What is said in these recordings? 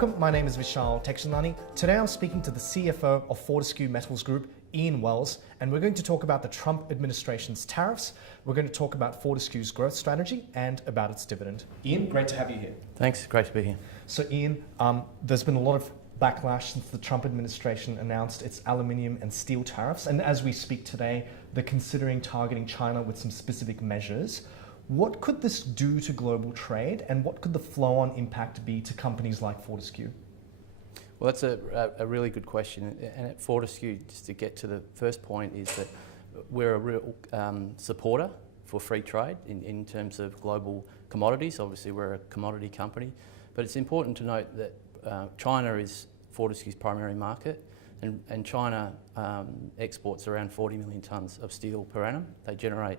Welcome, my name is Vishal Tekshanani. Today I'm speaking to the CFO of Fortescue Metals Group, Ian Wells, and we're going to talk about the Trump administration's tariffs. We're going to talk about Fortescue's growth strategy and about its dividend. Ian, great to have you here. Thanks, great to be here. So Ian, there's been a lot of backlash since the Trump administration announced its aluminium and steel tariffs, and as we speak today, they're considering targeting China with some specific measures. What could this do to global trade, and what could the flow-on impact be to companies like Fortescue? Well, that's a really good question. And at Fortescue, just to get to the first point, is that we're a real supporter for free trade in terms of global commodities. Obviously, we're a commodity company, but it's important to note that China is Fortescue's primary market, and China exports around 40 million tonnes of steel per annum. They generate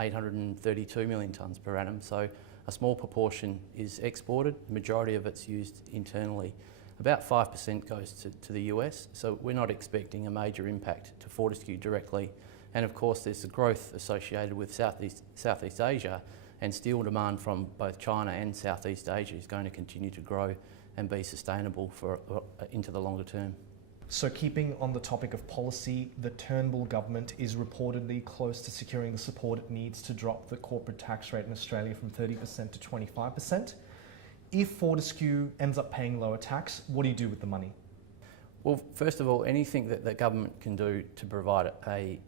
832 million tonnes per annum, so a small proportion is exported, the majority of it's used internally. About 5% goes to the US, so we're not expecting a major impact to Fortescue directly. And of course there's the growth associated with Southeast Asia, and steel demand from both China and Southeast Asia is going to continue to grow and be sustainable for into the longer term. So keeping on the topic of policy, the Turnbull government is reportedly close to securing the support it needs to drop the corporate tax rate in Australia from 30% to 25%. If Fortescue ends up paying lower tax, what do you do with the money? Well, first of all, anything that the government can do to provide a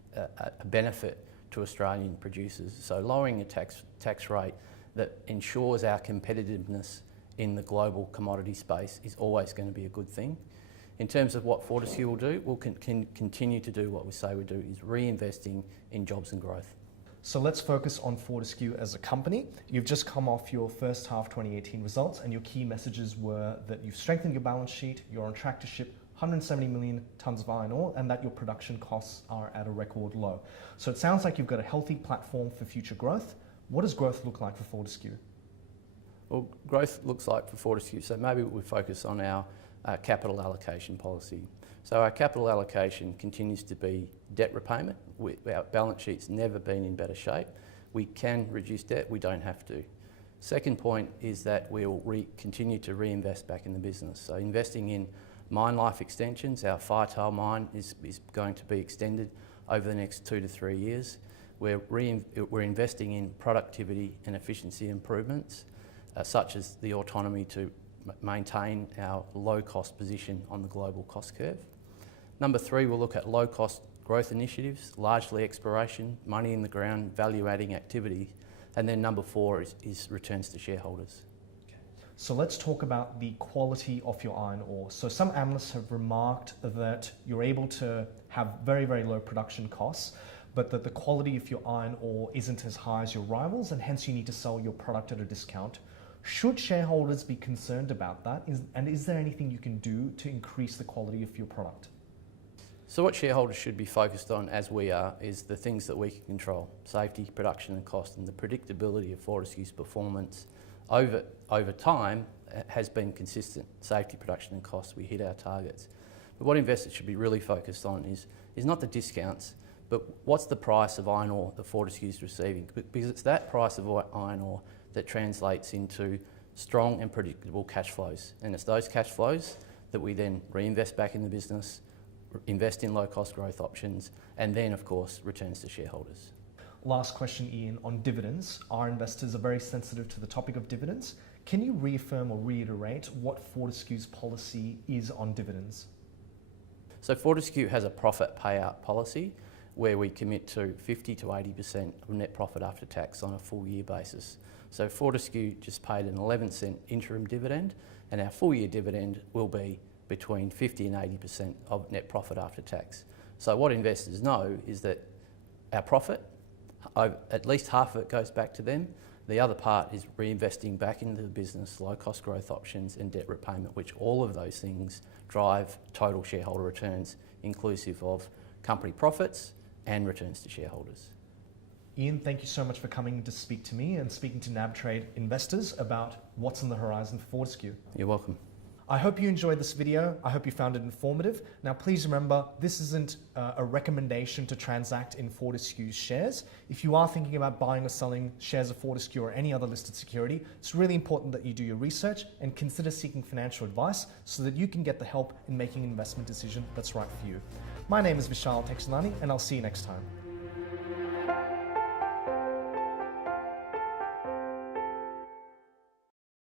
benefit to Australian producers, so lowering the tax rate that ensures our competitiveness in the global commodity space is always going to be a good thing. In terms of what Fortescue will do, we'll continue to do what we say we do, is reinvesting in jobs and growth. So let's focus on Fortescue as a company. You've just come off your first half 2018 results, and your key messages were that you've strengthened your balance sheet, you're on track to ship 170 million tonnes of iron ore, and that your production costs are at a record low. So it sounds like you've got a healthy platform for future growth. What does growth look like for Fortescue? Well, growth looks like for Fortescue, so maybe we focus on our capital allocation policy. So our capital allocation continues to be debt repayment. Our balance sheet's never been in better shape. We can reduce debt, we don't have to. Second point is that we'll continue to reinvest back in the business. So investing in mine life extensions, our Firetail mine is going to be extended over the next 2 to 3 years. We're investing in productivity and efficiency improvements, such as the autonomy to maintain our low-cost position on the global cost curve. Number 3, we'll look at low-cost growth initiatives, largely exploration, money in the ground, value-adding activity. And then number 4 is returns to shareholders. Okay. So let's talk about the quality of your iron ore. So some analysts have remarked that you're able to have very, very low production costs, but that the quality of your iron ore isn't as high as your rivals, and hence you need to sell your product at a discount. Should shareholders be concerned about that? And is there anything you can do to increase the quality of your product? So what shareholders should be focused on, as we are, is the things that we can control: safety, production and cost, and the predictability of Fortescue's performance over time has been consistent. Safety, production and cost, we hit our targets. But what investors should be really focused on is not the discounts, but what's the price of iron ore that Fortescue's receiving, because it's that price of iron ore that translates into strong and predictable cash flows. And it's those cash flows that we then reinvest back in the business, invest in low-cost growth options, and then, of course, returns to shareholders. Last question, Ian, on dividends. Our investors are very sensitive to the topic of dividends. Can you reaffirm or reiterate what Fortescue's policy is on dividends? So Fortescue has a profit payout policy where we commit to 50 to 80% of net profit after tax on a full year basis. So Fortescue just paid an 11-cent interim dividend, and our full year dividend will be between 50 and 80% of net profit after tax. So what investors know is that our profit, at least half of it goes back to them. The other part is reinvesting back into the business, low cost growth options and debt repayment, which all of those things drive total shareholder returns, inclusive of company profits and returns to shareholders. Ian, thank you so much for coming to speak to me and speaking to NabTrade investors about what's on the horizon for Fortescue. You're welcome. I hope you enjoyed this video. I hope you found it informative. Now, please remember, this isn't a recommendation to transact in Fortescue's shares. If you are thinking about buying or selling shares of Fortescue or any other listed security, it's really important that you do your research and consider seeking financial advice so that you can get the help in making an investment decision that's right for you. My name is Vishal Texalani, and I'll see you next time.